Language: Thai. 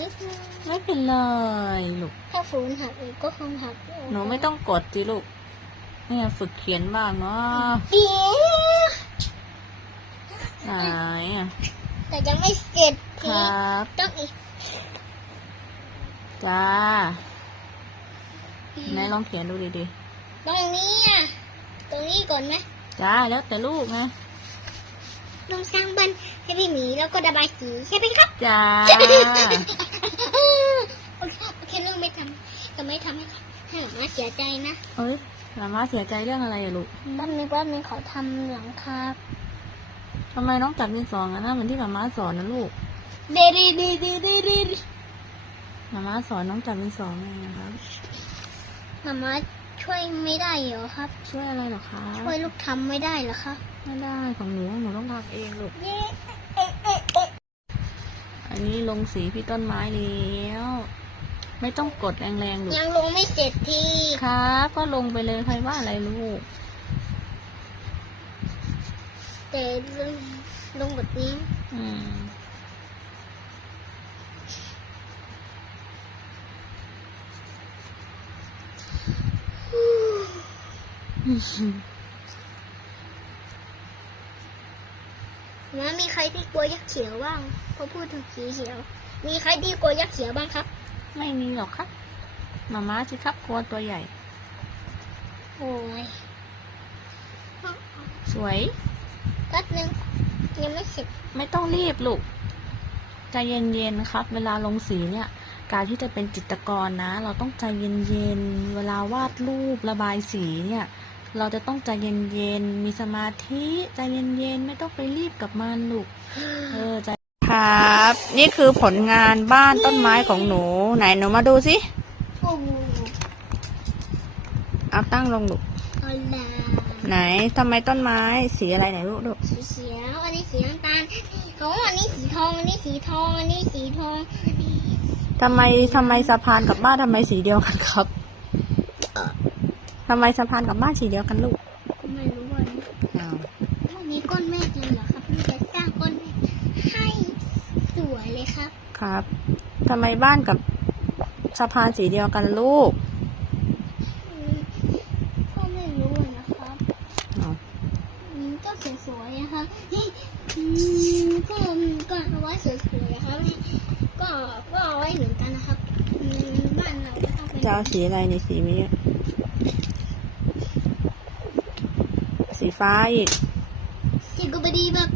ลึกนะไม่เป็นไรลูก ถ้าฝืนหักอีกก็คงหักหนูไม่ต้องกดสิลูกเนี่ยฝึกเขียนบ้างเนาะเดี๋ยวไหนอะแต่ยังไม่เสร็จคทีรับต้องอีก จ้าไหนลองเขียนดูดีตรงนี้อะ ตรงนี้ก่อนไหมๆจ้าแล้วแต่ลูกนะต้องสร้างบ้าน ให้พี่หมีแล้วก็ระบายสีใช่ไหมครับจ้าโอเคโอเคเรื่องไม่ทำจะไม่ทำให้ให้หมาเสียใจนะเอ้ยหมามาเสียใจเรื่องอะไรอะลูกแป๊บนึงแป๊บนึงขอทำหลังคาทำไมน้องจับดินสองอะนะเหมือนที่หมามาสอนนะลูกเดดีดีดีดีดีดีหมามาสอนน้องจับดินสองไงครับหมามาช่วยไม่ได้เหรอครับ ช่วยอะไรเหรอคะ ช่วยลูกทำไม่ได้เหรอครับไม่ได้ของหนูหนูต้องทำเองลูก เย้เอ๊ะเอ๊ะเอ๊ะ อันนี้ลงสีพี่ต้นไม้แล้ว ไม่ต้องกดแรงๆลูกยังลงไม่เสร็จทีครับ ก็ลงไปเลยใครว่าอะไรลูก แต่ลงลงแบบนี้ อืม นะมีใครที่กลัวยักษ์เขียวบ้างพอพูดถึงสีเขียว มีใครที่กลัวยักษ์เขียวบ้างครับ ไม่มีหรอกครับมาม่าสิครับกลัวตัวใหญ่ โอ้ยสวยแป๊บนึงยังไม่เสร็จไม่ต้องรีบลูกใจเย็นๆครับ เวลาลงสีเนี่ย การที่จะเป็นจิตรกรนะ เราต้องใจเย็นๆเวลาวาดรูประบายสีเนี่ย เราจะต้องใจเย็นๆ มีสมาธิใจเย็นๆ ไม่ต้องไปรีบกับมันลูก เออใจครับ นี่คือผลงานบ้านต้นไม้ของหนู ไหนหนูมาดูสิโอ้โหเอาตั้งลงลูกเอาละไหนทำไมต้นไม้สีอะไรไหนลูกลูกสีเขียวอันนี้สีน้ำตาลของอันนี้สีทองอันนี้สีทองอันนี้สีทองอันนี้ทำไมทำไมสะพานกับบ้านทำไมสีเดียวกันครับ ทำไมสะพานกับบ้านสีเดียวกันลูกไม่รู้ว่าอ้าวถ้ามีก้อนเมฆเลยเหรอครับนี่จะสร้างก้อนเมฆให้สวยเลยครับ ครับทำไมบ้านกับสะพานสีเดียวกันลูกอืมก็ไม่รู้อะนะครับอ้าวอืมก็สวยๆนะครับนี่อืมก็ก็เอาไว้สวยๆนะครับก็ก็เอาไว้เหมือนกันนะครับอืมบ้านเราก็ต้องเป็นจะเอาสีอะไรในสีนี้ สีฟ้าอีก จิกกบดีแบบ